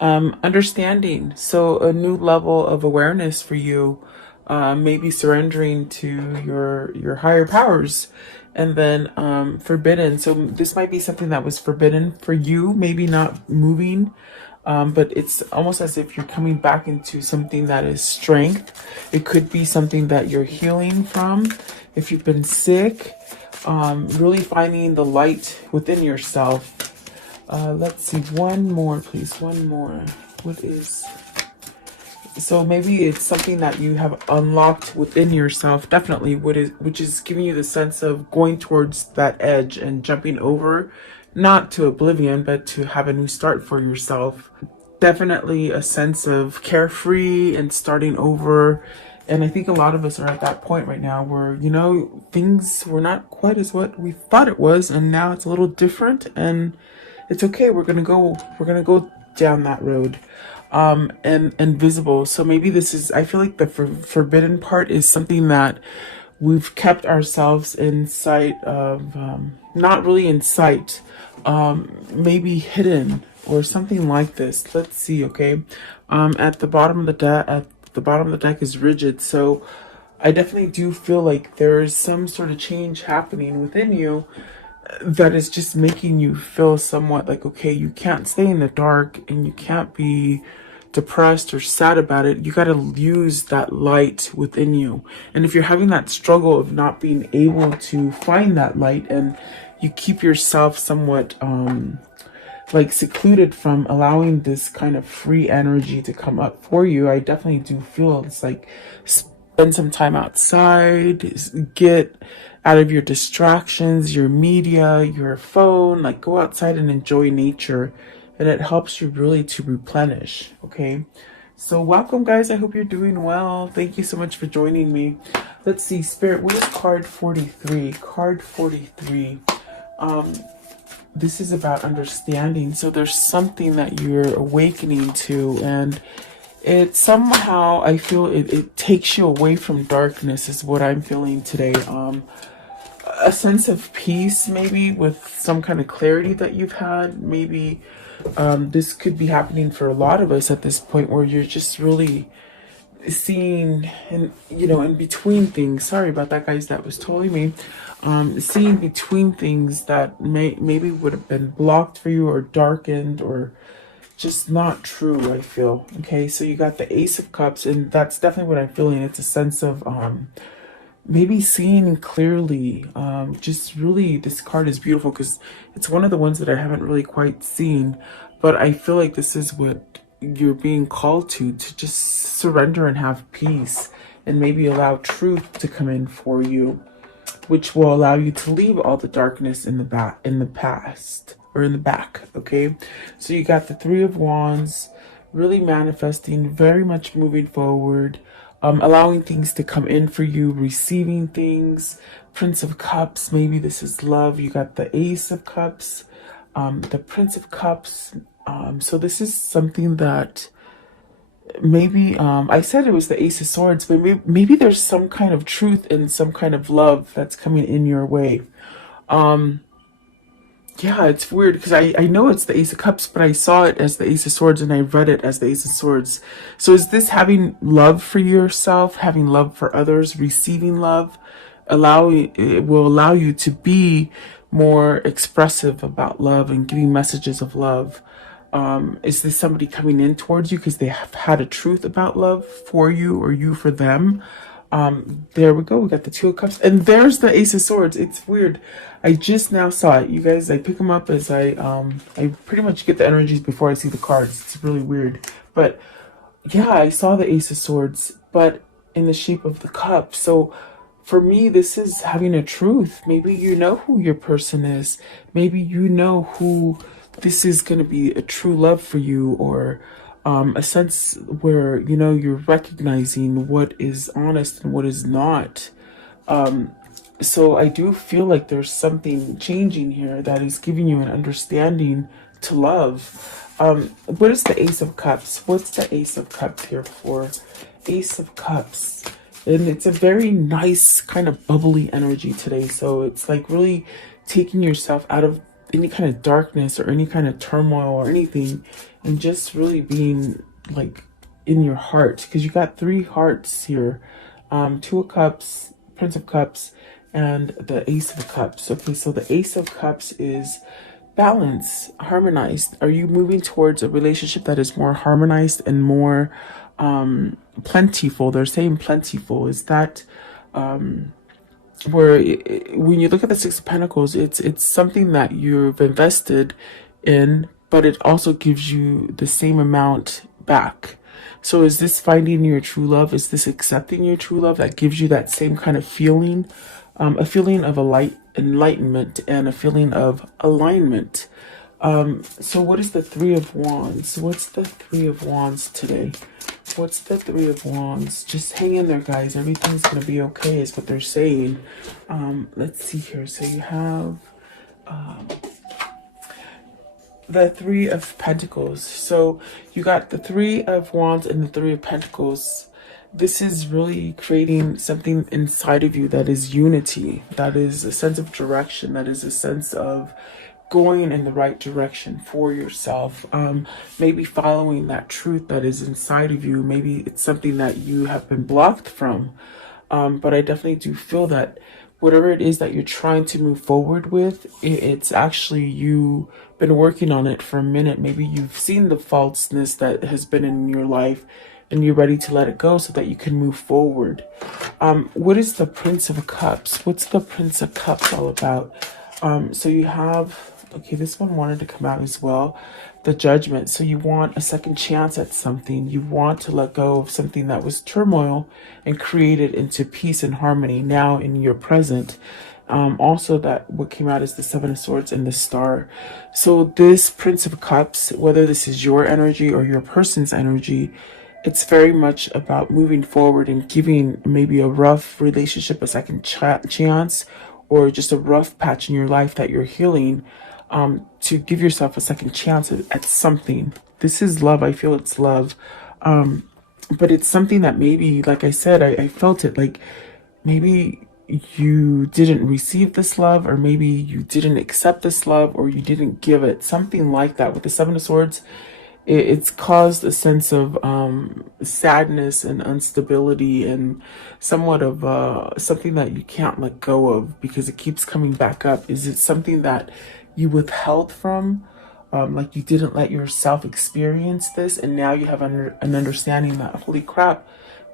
Understanding. So a new level of awareness for you, maybe surrendering to your higher powers. And then forbidden. So this might be something that was forbidden for you, maybe not moving, but it's almost as if you're coming back into something that is strength. It could be something that you're healing from. If you've been sick, really finding the light within yourself. Let's see, one more, please. One more. What is... So maybe it's something that you have unlocked within yourself, definitely, which is giving you the sense of going towards that edge and jumping over, not to oblivion, but to have a new start for yourself. Definitely a sense of carefree and starting over. And I think a lot of us are at that point right now where, you know, things were not quite as what we thought it was, and now it's a little different, and it's okay. We're gonna go down that road. And visible. So maybe this is, I feel like the forbidden part is something that we've kept ourselves in sight of, not really in sight, maybe hidden or something like this. Let's see. Okay. At the bottom of the deck is rigid. So I definitely do feel like there is some sort of change happening within you that is just making you feel somewhat like, okay, you can't stay in the dark and you can't be depressed or sad about it. You got to use that light within you. And if you're having that struggle of not being able to find that light, and you keep yourself somewhat like secluded from allowing this kind of free energy to come up for you, I definitely do feel it's like spend some time outside, get out of your distractions, your media, your phone, like go outside and enjoy nature, and it helps you really to replenish. Okay, so welcome, guys. I hope you're doing well. Thank you so much for joining me. Let's see, Spirit, what is card 43? Card 43. This is about understanding. So there's something that you're awakening to, and it somehow, I feel it takes you away from darkness is what I'm feeling today. A sense of peace, maybe, with some kind of clarity that you've had. Maybe this could be happening for a lot of us at this point, where you're just really seeing, and you know, in between things. Sorry about that, guys. That was totally me. Seeing between things that maybe would have been blocked for you or darkened or just not true, I feel. Okay, so you got the Ace of Cups, and that's definitely what I'm feeling. It's a sense of maybe seeing clearly. Just really, this card is beautiful because it's one of the ones that I haven't really quite seen, but I feel like this is what you're being called to just surrender and have peace, and maybe allow truth to come in for you, which will allow you to leave all the darkness in the past, or in the back. Okay, so you got the Three of Wands, really manifesting, very much moving forward, allowing things to come in for you, receiving things. Prince of Cups, maybe this is love. You got the Ace of Cups, the Prince of Cups. So this is something that maybe, I said it was the Ace of Swords, but maybe there's some kind of truth and some kind of love that's coming in your way. Yeah, it's weird because I know it's the Ace of Cups, but I saw it as the Ace of Swords and I read it as the Ace of Swords. So is this having love for yourself, having love for others, receiving love? It will allow you to be more expressive about love and giving messages of love. Is this somebody coming in towards you because they have had a truth about love for you, or you for them? There we go. We got the Two of Cups, and there's the Ace of Swords. It's weird. I just now saw it, you guys. I pick them up as I pretty much get the energies before I see the cards. It's really weird, but yeah, I saw the Ace of Swords, but in the shape of the cup. So for me, this is having a truth. Maybe you know who your person is. Maybe you know who this is going to be a true love for you, or a sense where, you know, you're recognizing what is honest and what is not. So I do feel like there's something changing here that is giving you an understanding to love. What is the Ace of Cups? What's the Ace of Cups here for? Ace of Cups. And it's a very nice kind of bubbly energy today. So it's like really taking yourself out of any kind of darkness or any kind of turmoil or anything, and just really being like in your heart, because you got three hearts here. Two of Cups, Prince of Cups, and the Ace of Cups. Okay, so the Ace of Cups is balance, harmonized. Are you moving towards a relationship that is more harmonized and more plentiful? They're saying plentiful. Is that where when you look at the Six of Pentacles, it's something that you've invested in, but it also gives you the same amount back. So is this finding your true love? Is this accepting your true love that gives you that same kind of feeling? A feeling of a light enlightenment and a feeling of alignment. So what is the Three of Wands? What's the Three of Wands today? What's the Three of Wands? Just hang in there, guys. Everything's going to be okay is what they're saying. Let's see here. So you have the Three of Pentacles. So you got the Three of Wands and the Three of Pentacles. This is really creating something inside of you that is unity, that is a sense of direction, that is a sense of going in the right direction for yourself. Maybe following that truth that is inside of you. Maybe it's something that you have been blocked from. But I definitely do feel that whatever it is that you're trying to move forward with, it's actually you been working on it for a minute. Maybe you've seen the falseness that has been in your life and you're ready to let it go so that you can move forward. What is the Prince of Cups? What's the Prince of Cups all about? So you have, okay, this one wanted to come out as well. The Judgment. So you want a second chance at something. You want to let go of something that was turmoil and create it into peace and harmony now in your present. Also, that what came out is the Seven of Swords and the Star. So this Prince of Cups, whether this is your energy or your person's energy, it's very much about moving forward and giving maybe a rough relationship a second chance, or just a rough patch in your life that you're healing, to give yourself a second chance at something. This is love. I feel it's love. But it's something that maybe, like I said, I felt it, like maybe you didn't receive this love, or maybe you didn't accept this love, or you didn't give it, something like that. With the Seven of Swords, it's caused a sense of sadness and instability and somewhat of something that you can't let go of because it keeps coming back up. Is it something that you withheld from? Like you didn't let yourself experience this, and now you have an understanding that, holy crap,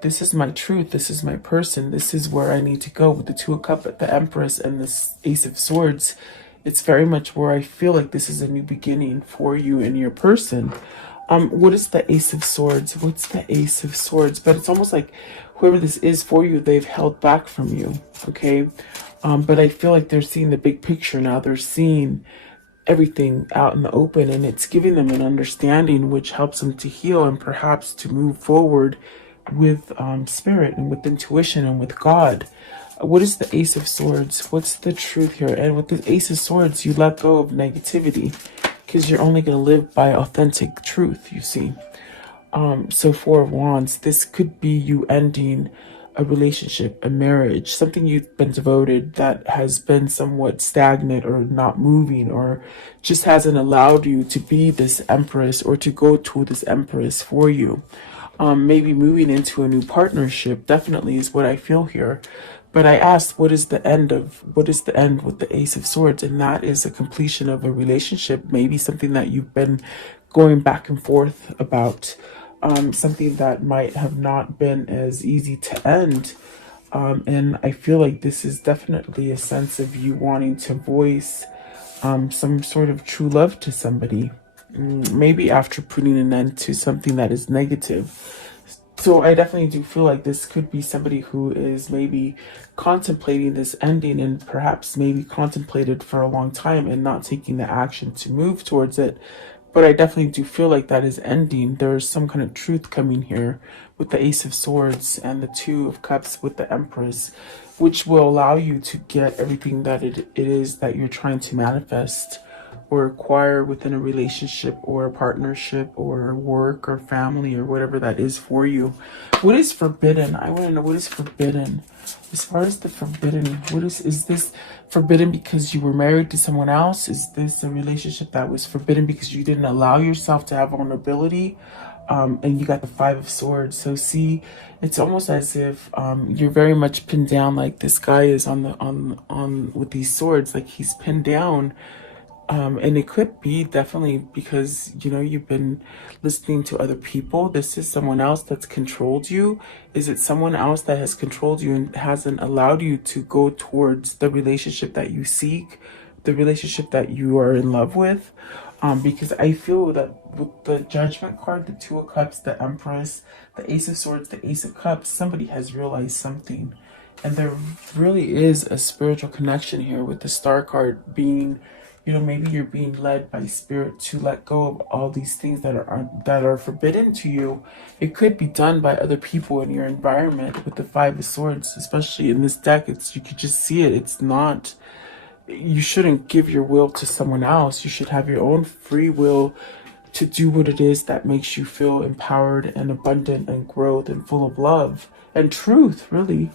this is my truth, this is my person, this is where I need to go. With the Two of Cups, the Empress, and the Ace of Swords, it's very much where I feel like this is a new beginning for you and your person. What is the Ace of Swords? What's the Ace of Swords? But it's almost like whoever this is for you, they've held back from you, okay? But I feel like they're seeing the big picture now. They're seeing everything out in the open, and it's giving them an understanding which helps them to heal and perhaps to move forward with spirit and with intuition and with God. What is the Ace of Swords? What's the truth here? And with the Ace of Swords, you let go of negativity because you're only going to live by authentic truth, you see. So Four of Wands, this could be you ending a relationship, a marriage, something you've been devoted that has been somewhat stagnant or not moving, or just hasn't allowed you to be this Empress or to go to this Empress for you. Maybe moving into a new partnership definitely is what I feel here. But I asked, what is the end with the Ace of Swords? And that is a completion of a relationship, maybe something that you've been going back and forth about, something that might have not been as easy to end. And I feel like this is definitely a sense of you wanting to voice some sort of true love to somebody, maybe after putting an end to something that is negative. So I definitely do feel like this could be somebody who is maybe contemplating this ending, and perhaps maybe contemplated for a long time and not taking the action to move towards it. But I definitely do feel like that is ending. There's some kind of truth coming here with the Ace of Swords and the Two of Cups with the Empress, which will allow you to get everything that it is that you're trying to manifest. or acquire within a relationship or a partnership or work or family or whatever that is for you. What is forbidden? I want to know what is forbidden. As far as the forbidden, what is this forbidden because you were married to someone else? Is this a relationship that was forbidden because you didn't allow yourself to have vulnerability? And you got the Five of Swords. So see, it's almost as if you're very much pinned down, like this guy is on with these swords, like he's pinned down. And it could be definitely because, you know, you've been listening to other people. This is someone else that's controlled you. Is it someone else that has controlled you and hasn't allowed you to go towards the relationship that you seek, the relationship that you are in love with? Because I feel that with the Judgment card, the Two of Cups, the Empress, the Ace of Swords, the Ace of Cups, somebody has realized something. And there really is a spiritual connection here with the Star card being, you know, maybe you're being led by spirit to let go of all these things that are forbidden to you. It could be done by other people in your environment. With the Five of Swords, especially in this deck, you could just see it. It's not, you shouldn't give your will to someone else. You should have your own free will to do what it is that makes you feel empowered and abundant and growth and full of love and truth, really.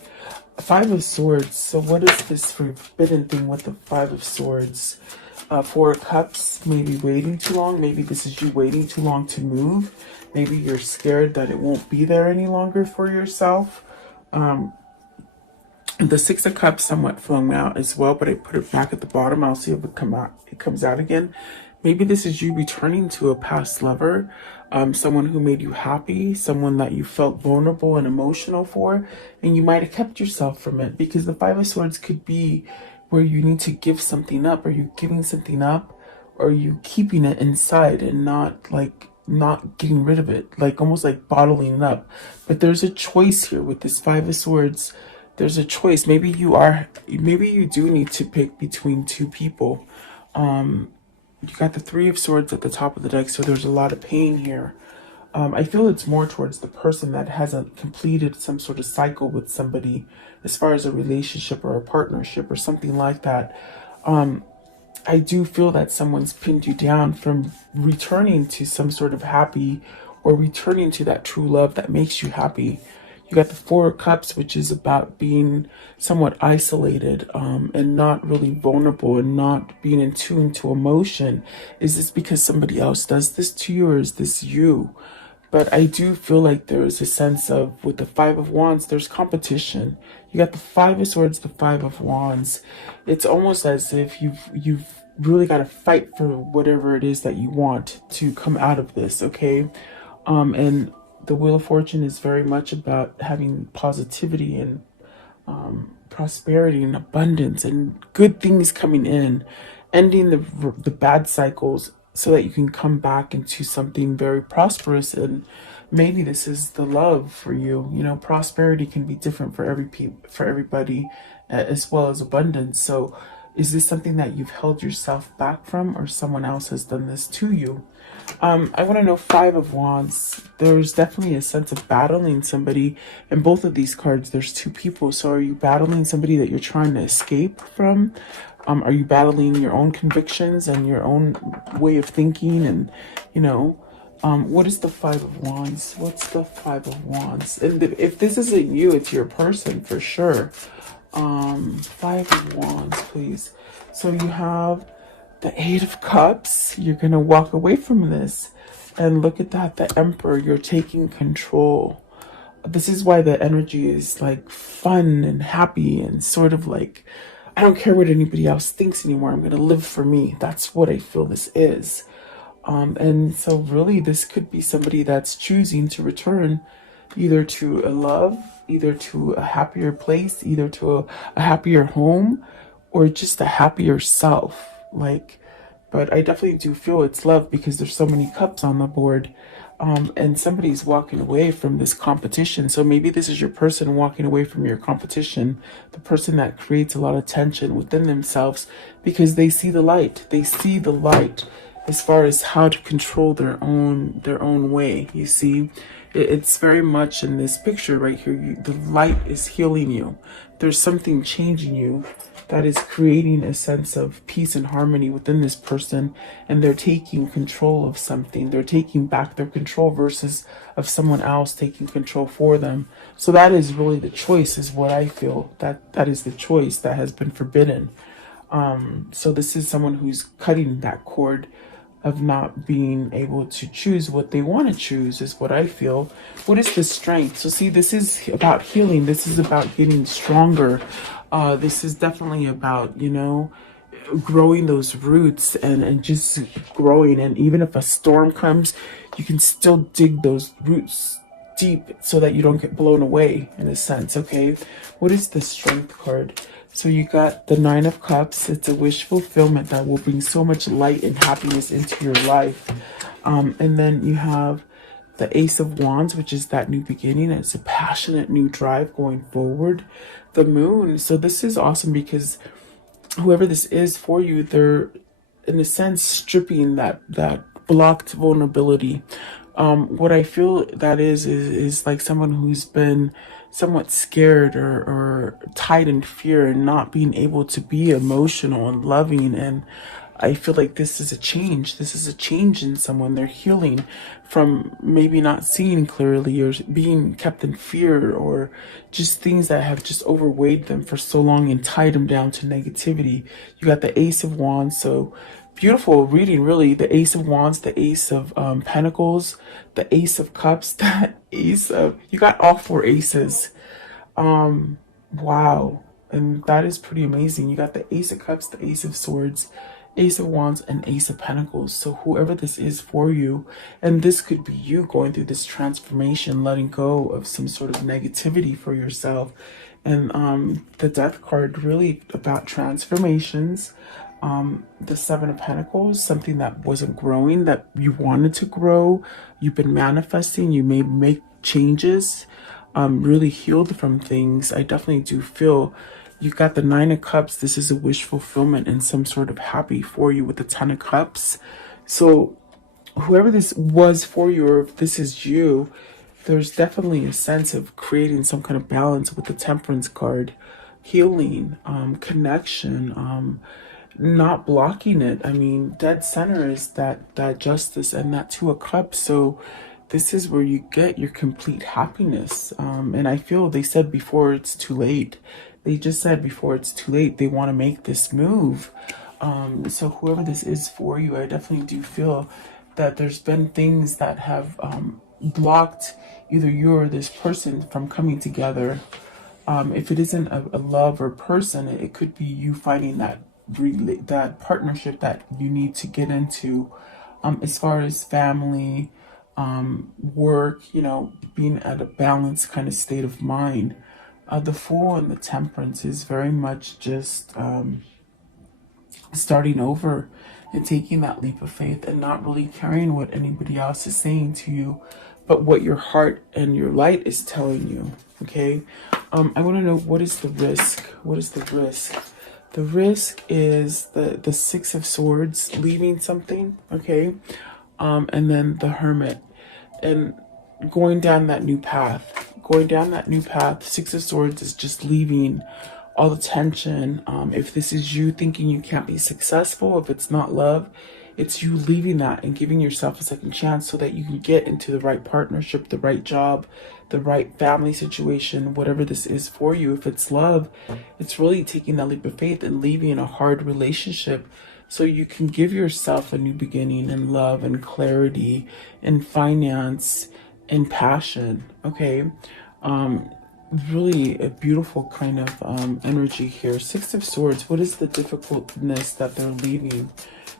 Five of Swords. So what is this forbidden thing with the Five of Swords? Four of Cups, maybe waiting too long. Maybe this is you waiting too long to move. Maybe you're scared that it won't be there any longer for yourself. The Six of Cups somewhat flung out as well, but I put it back at the bottom. I'll see if it comes out again. Maybe this is you returning to a past lover, someone who made you happy, someone that you felt vulnerable and emotional for, and you might have kept yourself from it, because the Five of Swords could be where you need to give something up. Are you giving something up, or are you keeping it inside and not getting rid of it, like almost like bottling it up? But there's a choice here with this Five of Swords. There's a choice. Maybe you do need to pick between two people. You got the Three of Swords at the top of the deck, so there's a lot of pain here. I feel it's more towards the person that hasn't completed some sort of cycle with somebody as far as a relationship or a partnership or something like that. I do feel that someone's pinned you down from returning to some sort of happy, or returning to that true love that makes you happy. You got the Four of Cups, which is about being somewhat isolated and not really vulnerable and not being in tune to emotion. Is this because somebody else does this to you, or is this you? But I do feel like there is a sense of, with the Five of Wands, there's competition. You got the Five of Swords, the Five of Wands. It's almost as if you've really got to fight for whatever it is that you want to come out of this, okay? And the Wheel of Fortune is very much about having positivity and prosperity and abundance and good things coming in, ending the bad cycles so that you can come back into something very prosperous. And maybe this is the love for you. You know, prosperity can be different for everybody, as well as abundance. So is this something that you've held yourself back from, or someone else has done this to you? I want to know Five of Wands. There's definitely a sense of battling somebody. In both of these cards, there's two people. So are you battling somebody that you're trying to escape from? Are you battling your own convictions and your own way of thinking? And, you know, what is the Five of Wands? What's the Five of Wands? And if this isn't you, it's your person for sure. Five of Wands, please. So you have the Eight of Cups. You're going to walk away from this. And look at that, the Emperor. You're taking control. This is why the energy is like fun and happy and sort of like, I don't care what anybody else thinks anymore. I'm going to live for me. That's what I feel this is. And so really this could be somebody that's choosing to return either to a love, either to a happier place, either to a happier home, or just a happier self. But I definitely do feel it's love, because there's so many cups on the board. And somebody's walking away from this competition. So maybe this is your person walking away from your competition, the person that creates a lot of tension within themselves, because they see the light. They see the light as far as how to control their own way. You see, it's very much in this picture right here. The light is healing you. There's something changing you that is creating a sense of peace and harmony within this person, and they're taking control of something. They're taking back their control versus of someone else taking control for them. So that is really the choice, is what I feel. That is the choice that has been forbidden. So this is someone who's cutting that cord of not being able to choose what they want to choose, is what I feel. What is the strength? So see, this is about healing. This is about getting stronger. This is definitely about, you know, growing those roots and just growing. And even if a storm comes, you can still dig those roots deep so that you don't get blown away, in a sense. Okay, what is the strength card? So you got the Nine of Cups. It's a wish fulfillment that will bring so much light and happiness into your life. And then you have the Ace of Wands, which is that new beginning. It's a passionate new drive going forward. The Moon. So this is awesome because whoever this is for you, they're in a sense stripping that blocked vulnerability. What I feel that is like someone who's been somewhat scared or tied in fear and not being able to be emotional and loving. And I feel like this is a change. This is a change in someone. They're healing from maybe not seeing clearly or being kept in fear or just things that have just overweighed them for so long and tied them down to negativity. You got the Ace of Wands. So beautiful reading, really. The Ace of Wands, the Ace of Pentacles, the Ace of Cups, that Ace of... You got all four aces. Wow. And that is pretty amazing. You got the Ace of Cups, the Ace of Swords, Ace of Wands, and Ace of Pentacles. So whoever this is for you, and this could be you going through this transformation, letting go of some sort of negativity for yourself. And the Death card, really about transformations. The Seven of Pentacles, something that wasn't growing, that you wanted to grow. You've been manifesting. You may make changes. Really healed from things. I definitely do feel you got the Nine of Cups. This is a wish fulfillment and some sort of happy for you with the Ten of Cups. So whoever this was for you, or if this is you, there's definitely a sense of creating some kind of balance with the Temperance card. Healing, connection, not blocking it. I mean, dead center is that justice and that Two of Cups. So this is where you get your complete happiness. And I feel they said before it's too late. They just said before it's too late, they want to make this move. So whoever this is for you, I definitely do feel that there's been things that have blocked either you or this person from coming together. If it isn't a love or person, it could be you finding that partnership that you need to get into, as far as family, work, you know, being at a balanced kind of state of mind. The Fool and the Temperance is very much just starting over and taking that leap of faith and not really caring what anybody else is saying to you, but what your heart and your light is telling you. Okay. I want to know, what is the risk? What is the risk? The risk is the Six of Swords, leaving something. Okay. And then the Hermit, and going down that new path. Going down that new path. Six of Swords is just leaving all the tension. If this is you thinking you can't be successful, if it's not love, it's you leaving that and giving yourself a second chance so that you can get into the right partnership, the right job, the right family situation, whatever this is for you. If it's love, it's really taking that leap of faith and leaving a hard relationship so you can give yourself a new beginning in love and clarity and finance and passion. Okay. Really a beautiful kind of energy here. Six of Swords. What is the difficultness that they're leaving?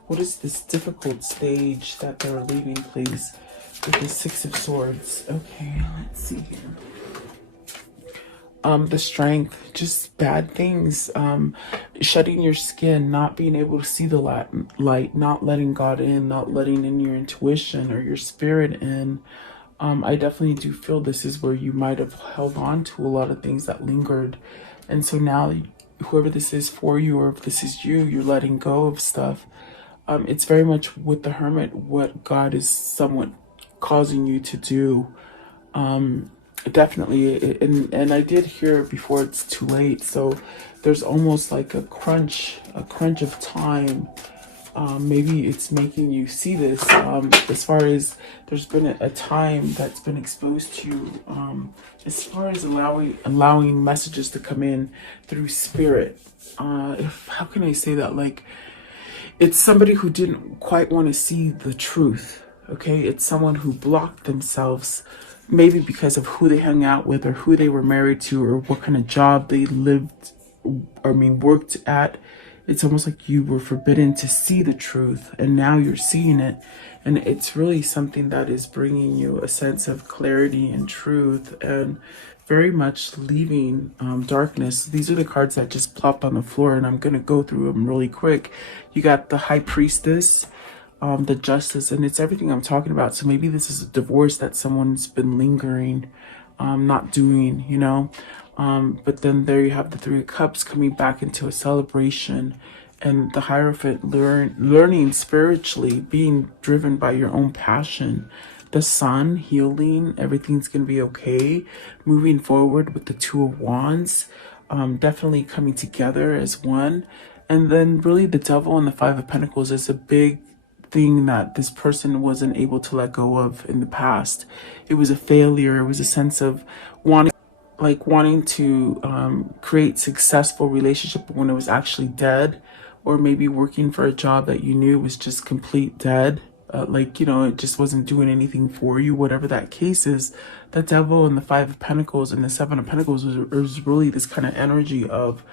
What is this difficult stage that they're leaving, please? With the Six of Swords. Okay, let's see here. The Strength, just bad things, shutting your skin, not being able to see the light, not letting God in, not letting in your intuition or your spirit in. I definitely do feel this is where you might have held on to a lot of things that lingered. And so now, whoever this is for you, or if this is you, you're letting go of stuff. It's very much with the Hermit, what God is somewhat causing you to do. Definitely, and I did hear before it's too late. So there's almost like a crunch of time. Maybe it's making you see this, as far as there's been a time that's been exposed to you, as far as allowing messages to come in through spirit. How can I say that? Like, it's somebody who didn't quite want to see the truth. Okay, it's someone who blocked themselves, maybe because of who they hung out with, or who they were married to, or what kind of job they lived, worked at. It's almost like you were forbidden to see the truth, and now you're seeing it. And it's really something that is bringing you a sense of clarity and truth, and very much leaving darkness. These are the cards that just plopped on the floor, and I'm going to go through them really quick. You got the High Priestess, the Justice, and it's everything I'm talking about. So maybe this is a divorce that someone's been lingering, not doing, you know. But then there you have the Three of Cups coming back into a celebration, and the Hierophant learning spiritually, being driven by your own passion. The Sun healing, everything's going to be okay. Moving forward with the Two of Wands, definitely coming together as one. And then really the Devil and the Five of Pentacles is a big thing that this person wasn't able to let go of in the past. It was a failure. It was a sense of wanting to create successful relationship when it was actually dead, or maybe working for a job that you knew was just complete dead. It just wasn't doing anything for you, whatever that case is. The Devil and the Five of Pentacles and the Seven of Pentacles was really this kind of energy of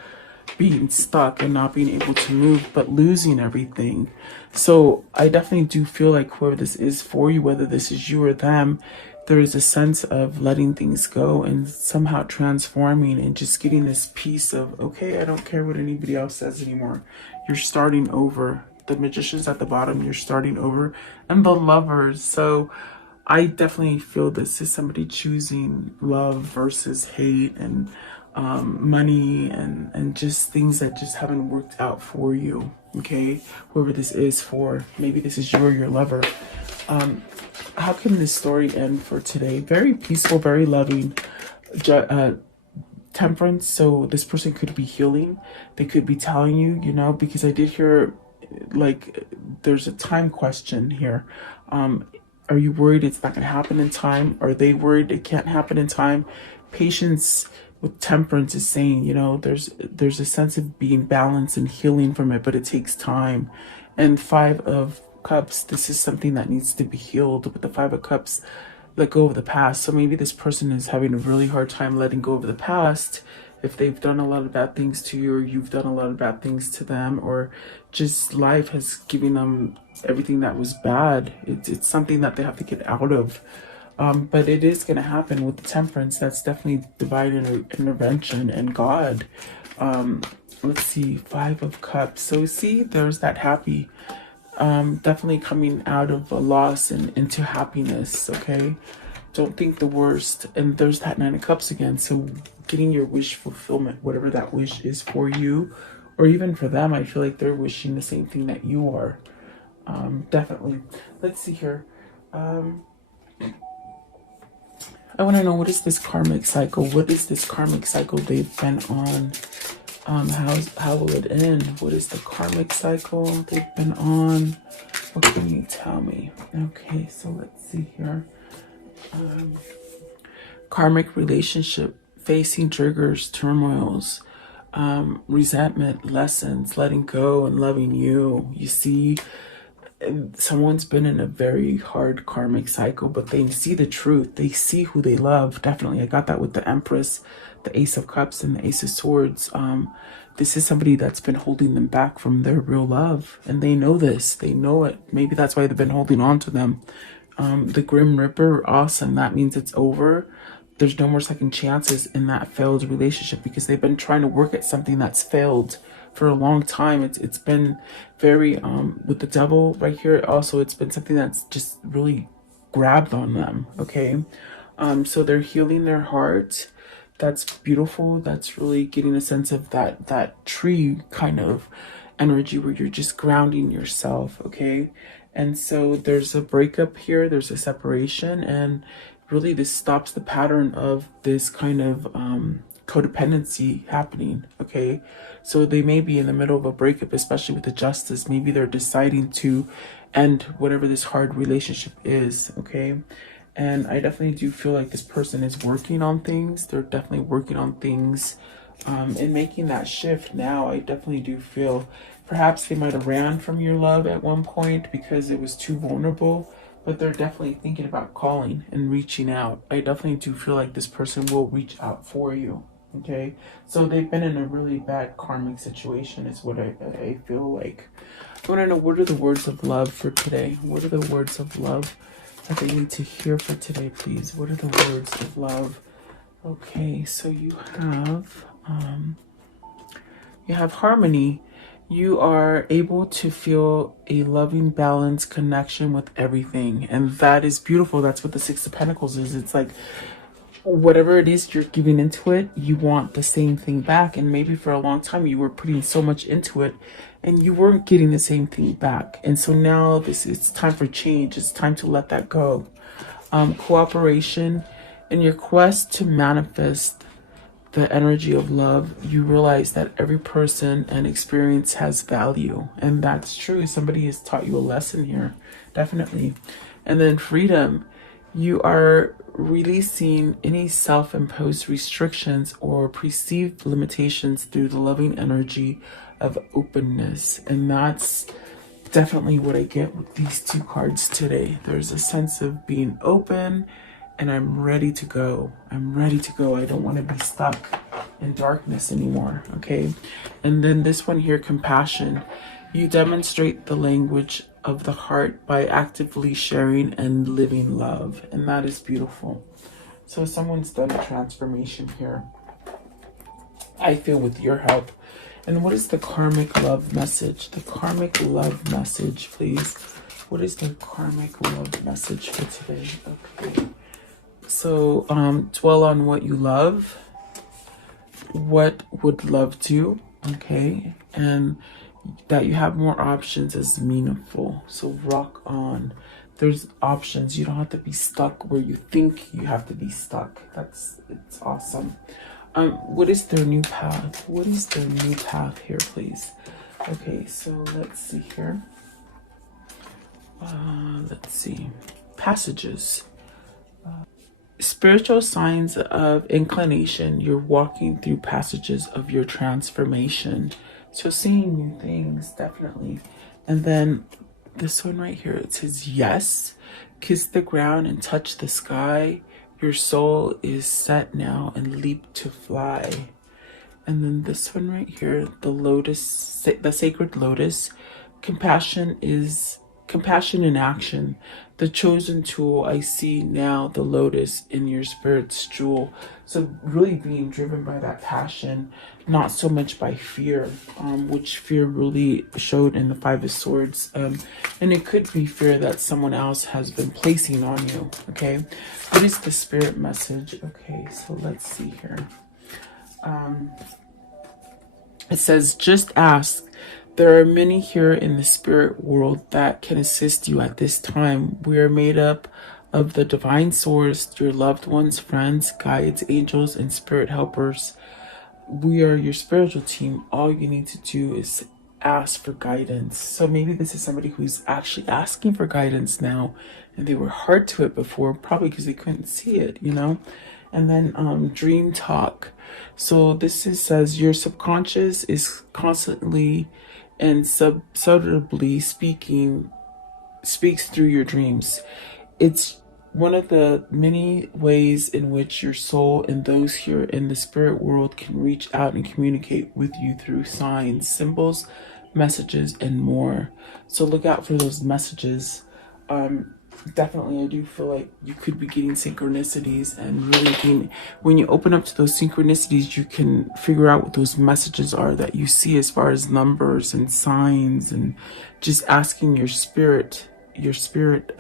being stuck and not being able to move, but losing everything. So I definitely do feel like whoever this is for you, whether this is you or them, there is a sense of letting things go and somehow transforming and just getting this piece of, okay, I don't care what anybody else says anymore. You're starting over. The Magician's at the bottom, you're starting over. And the Lovers. So I definitely feel this is somebody choosing love versus hate, and money, and just things that just haven't worked out for you. Okay, whoever this is for, maybe this is you or your lover. How can this story end for today? Very peaceful, very loving. Temperance. So this person could be healing. They could be telling you, because I did hear, like, there's a time question here. Are you worried it's not going to happen in time? Are they worried it can't happen in time? Patience with Temperance is saying, there's a sense of being balanced and healing from it, but it takes time. And Five of Cups, this is something that needs to be healed. With the Five of Cups, let go of the past. So maybe this person is having a really hard time letting go of the past, if they've done a lot of bad things to you, or you've done a lot of bad things to them, or just life has given them everything that was bad. It's something that they have to get out of. But it is going to happen with the Temperance. That's definitely divine intervention and God. Let's see, Five of Cups. So see, there's that happy, definitely coming out of a loss and into happiness. Okay, don't think the worst. And there's that Nine of Cups again. So getting your wish fulfillment, whatever that wish is for you, or even for them. I feel like they're wishing the same thing that you are. Definitely. Let's see here. I want to know, what is this karmic cycle? What is this karmic cycle they've been on? How will it end? What is the karmic cycle they've been on? What can you tell me? Okay, so let's see here. Karmic relationship, facing triggers, turmoils, resentment, lessons, letting go and loving you. You see, someone's been in a very hard karmic cycle, but they see the truth. They see who they love. Definitely. I got that with the Empress, the Ace of Cups, and the Ace of Swords. This is somebody that's been holding them back from their real love, and they know this. They know it. Maybe that's why they've been holding on to them. The Grim Reaper, awesome. That means it's over. There's no more second chances in that failed relationship, because they've been trying to work at something that's failed for a long time. It's been very with the Devil right here. Also, it's been something that's just really grabbed on them. Okay, so they're healing their heart. That's beautiful. That's really getting a sense of that tree kind of energy where you're just grounding yourself. Okay, and so there's a breakup here. There's a separation, and really this stops the pattern of this kind of codependency happening. Okay, so they may be in the middle of a breakup, especially with the justice. Maybe they're deciding to end whatever this hard relationship is. Okay, and I definitely do feel like this person is working on things. They're definitely working on things and making that shift now. I definitely do feel perhaps they might have ran from your love at one point because it was too vulnerable, but they're definitely thinking about calling and reaching out. I definitely do feel like this person will reach out for you. Okay, so they've been in a really bad karmic situation, is what I feel like. I want to know, what are the words of love for today? What are the words of love that they need to hear for today, please? What are the words of love? Okay, so you have harmony. You are able to feel a loving, balanced connection with everything, and that is beautiful. That's what the Six of Pentacles is. It's like whatever it is you're giving into it, you want the same thing back. And maybe for a long time you were putting so much into it and you weren't getting the same thing back. And so now it's time for change. It's time to let that go. Cooperation. In your quest to manifest the energy of love, you realize that every person and experience has value. And that's true. Somebody has taught you a lesson here. Definitely. And then freedom. You are releasing any self-imposed restrictions or perceived limitations through the loving energy of openness. And that's definitely what I get with these two cards today. There's a sense of being open, and I'm ready to go. I'm ready to go. I don't want to be stuck in darkness anymore. Okay. And then this one here, compassion. You demonstrate the language of the heart by actively sharing and living love. And that is beautiful. So someone's done a transformation here, I feel, with your help. And what is the karmic love message? The karmic love message, please. What is the karmic love message for today? Okay. So dwell on what you love. What would love do? Okay. And that you have more options is meaningful. So rock on. There's options. You don't have to be stuck where you think you have to be stuck. It's awesome. What is their new path? What is their new path here, please? Okay, so let's see here. Let's see. Passages. Spiritual signs of inclination. You're walking through passages of your transformation. So seeing new things, definitely. And then this one right here, it says, yes, kiss the ground and touch the sky. Your soul is set now and leap to fly. And then this one right here, the lotus, the sacred lotus. Compassion in action. The chosen tool. I see now the lotus in your spirit's jewel. So really being driven by that passion, not so much by fear, which fear really showed in the Five of Swords. And it could be fear that someone else has been placing on you. Okay. What is the spirit message? Okay, so let's see here. It says, just ask. There are many here in the spirit world that can assist you at this time. We are made up of the divine source, your loved ones, friends, guides, angels, and spirit helpers. We are your spiritual team. All you need to do is ask for guidance. So maybe this is somebody who's actually asking for guidance now, and they were hard to it before, probably because they couldn't see it, you know? And then dream talk. So this says your subconscious is constantly and subtly speaks through your dreams. It's one of the many ways in which your soul and those here in the spirit world can reach out and communicate with you through signs, symbols, messages, and more. So look out for those messages. Definitely, I do feel like you could be getting synchronicities, and really when you open up to those synchronicities, you can figure out what those messages are that you see as far as numbers and signs, and just asking your spirit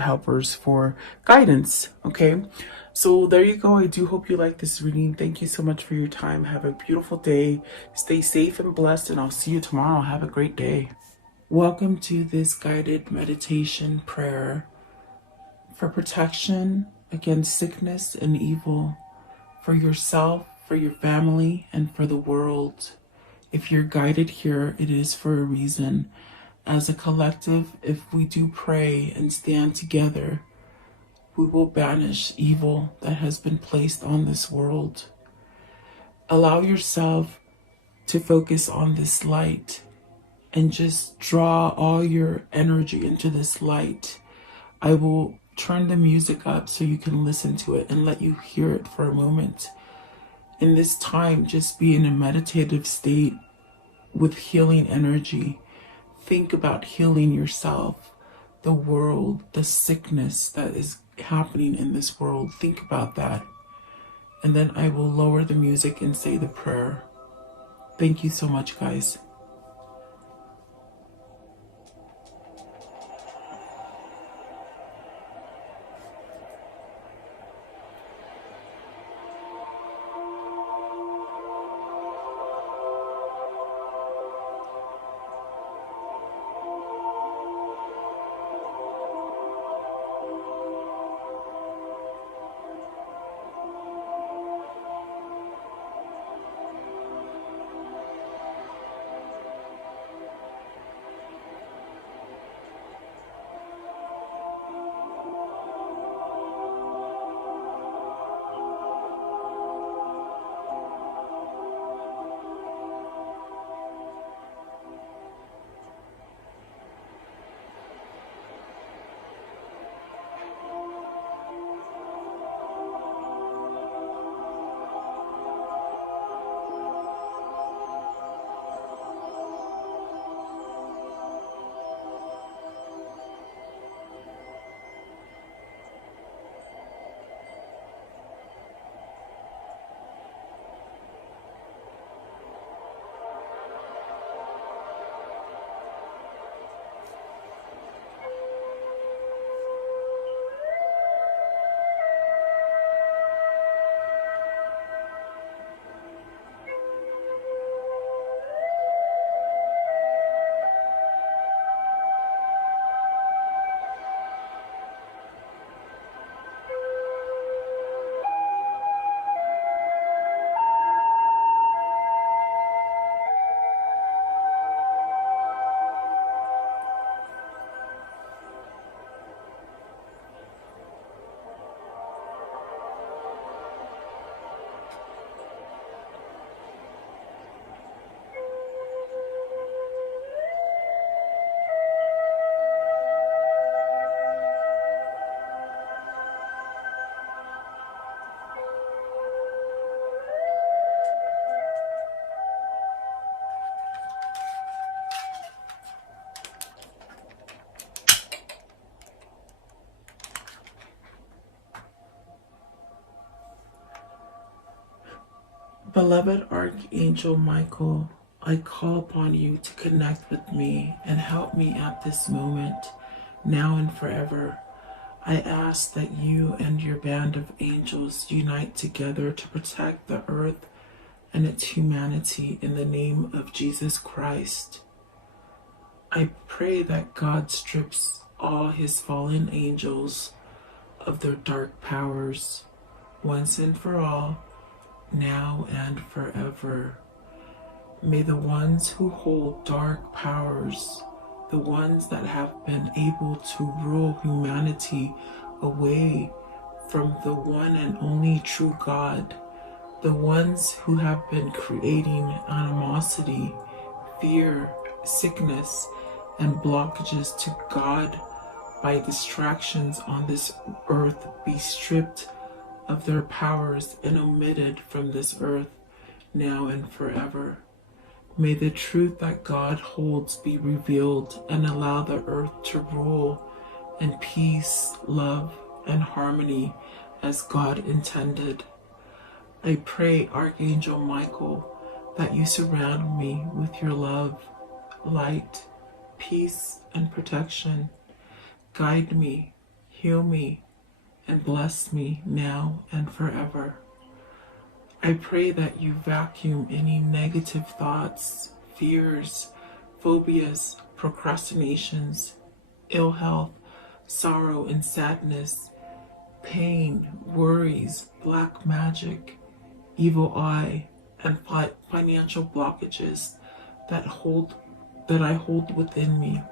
helpers for guidance. Okay, so there you go. I do hope you like this reading. Thank you so much for your time. Have a beautiful day. Stay safe and blessed, and I'll see you tomorrow. Have a great day. Welcome to this guided meditation prayer for protection against sickness and evil for yourself, for your family, and for the world. If you're guided here, it is for a reason. As a collective, if we do pray and stand together, we will banish evil that has been placed on this world. Allow yourself to focus on this light and just draw all your energy into this light. I will turn the music up so you can listen to it and let you hear it for a moment. In this time, just be in a meditative state with healing energy. Think about healing yourself, the world, the sickness that is happening in this world. Think about that. And then I will lower the music and say the prayer. Thank you so much, guys. Beloved Archangel Michael, I call upon you to connect with me and help me at this moment, now and forever. I ask that you and your band of angels unite together to protect the earth and its humanity in the name of Jesus Christ. I pray that God strips all his fallen angels of their dark powers once and for all, now and forever. May the ones who hold dark powers, the ones that have been able to rule humanity away from the one and only true God, the ones who have been creating animosity, fear, sickness, and blockages to God by distractions on this earth be stripped of their powers and omitted from this earth, now and forever. May the truth that God holds be revealed and allow the earth to rule in peace, love, and harmony as God intended. I pray, Archangel Michael, that you surround me with your love, light, peace, and protection. Guide me, heal me, and bless me now and forever. I pray that you vacuum any negative thoughts, fears, phobias, procrastinations, ill health, sorrow, and sadness, pain, worries, black magic, evil eye, and financial blockages that I hold within me.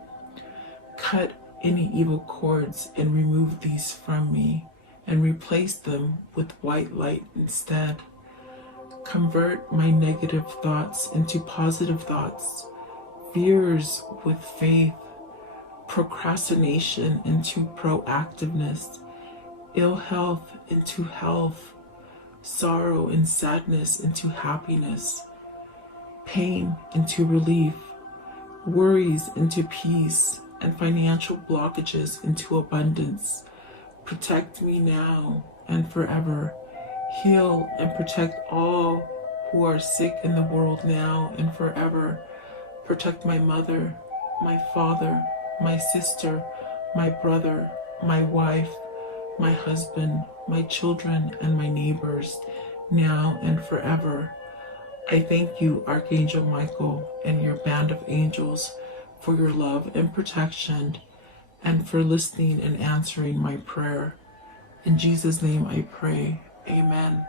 Cut any evil cords and remove these from me, and replace them with white light instead. Convert my negative thoughts into positive thoughts, fears with faith, procrastination into proactiveness, ill health into health, sorrow and sadness into happiness, pain into relief, worries into peace, and financial blockages into abundance. Protect me now and forever. Heal and protect all who are sick in the world now and forever. Protect my mother, my father, my sister, my brother, my wife, my husband, my children, and my neighbors, now and forever. I thank you, Archangel Michael, and your band of angels, for your love and protection, and for listening and answering my prayer. In Jesus' name I pray. Amen.